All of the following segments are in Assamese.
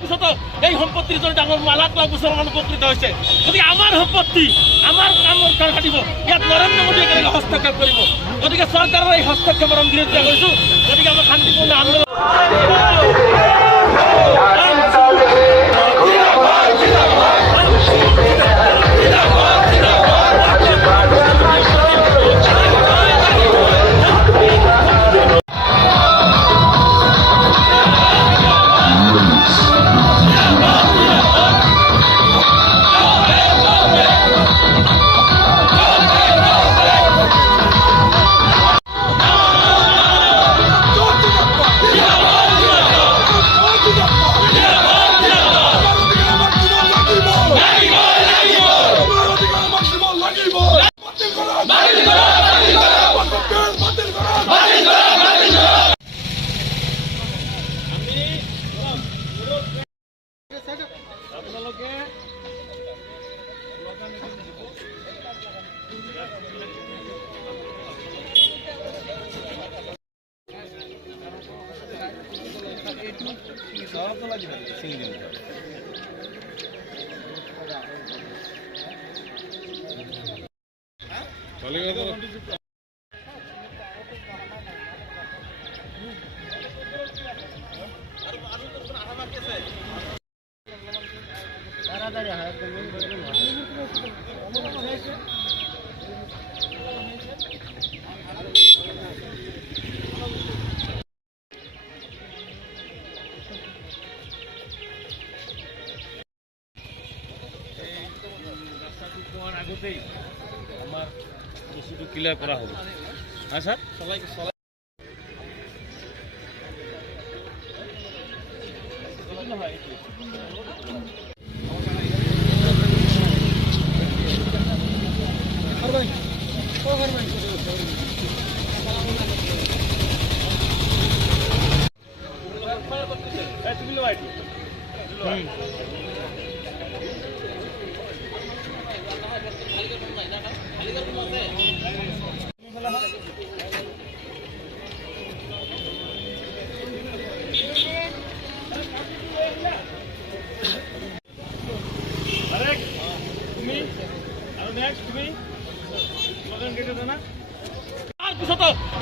পিছতো এই সম্পত্তিৰ জৰিয়তে আমাৰ লাখ লাখ মুছলমান উপকৃত হৈছে। গতিকে আমাৰ সম্পত্তি আমাৰ কামৰ কাটিব, ইয়াত নৰেন্দ্ৰ মোদীয়ে কেনেকৈ হস্তক্ষেপ কৰিব? গতিকে চৰকাৰৰ এই হস্তক্ষেপৰ আমি বিৰোধিতা কৰিছোঁ। গতিকে আমাৰ শান্তিপূৰ্ণ আন্দোলন আগতেই আমাৰ বস্তুটো ক্লিয়াৰ কৰা হ'ব। হ্যাঁ স্যাৰ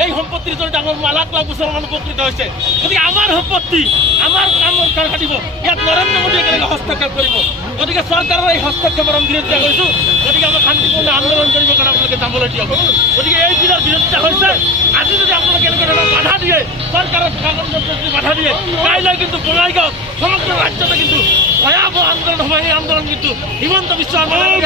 এই সম্পত্তিৰ জৰিয়তে আমাৰ লাখ লাখ মুছলমান উপকৃত হৈছে। গতিকে আমাৰ সম্পত্তি আমাৰ কামৰ কাটিব, ইয়াত নৰেন্দ্ৰ মোদীয়ে কেনেকৈ হস্তক্ষেপ কৰিব? গতিকে চৰকাৰৰ এই হস্তক্ষেপৰ আমি বিৰোধিতা কৰিছোঁ। গতিকে আমাৰ শান্তিপূৰ্ণ আন্দোলন কৰিবৰ কাৰণে আপোনালোকে যাবলৈ দিয়ক। গতিকে এই দিনৰ বিৰোধিতা হৈছে। আজি যদি আপোনালোকে এনেকুৱা ধৰণৰ বাধা দিয়ে, চৰকাৰৰ যদি বাধা দিয়ে, কাইলৈ কিন্তু বঙাইগাঁৱত সমগ্ৰ ৰাজ্যতে কিন্তু ভয়াৱহ আন্দোলন হ'ব। এই আন্দোলন কিন্তু হিমন্ত বিশ্ব শৰ্মাই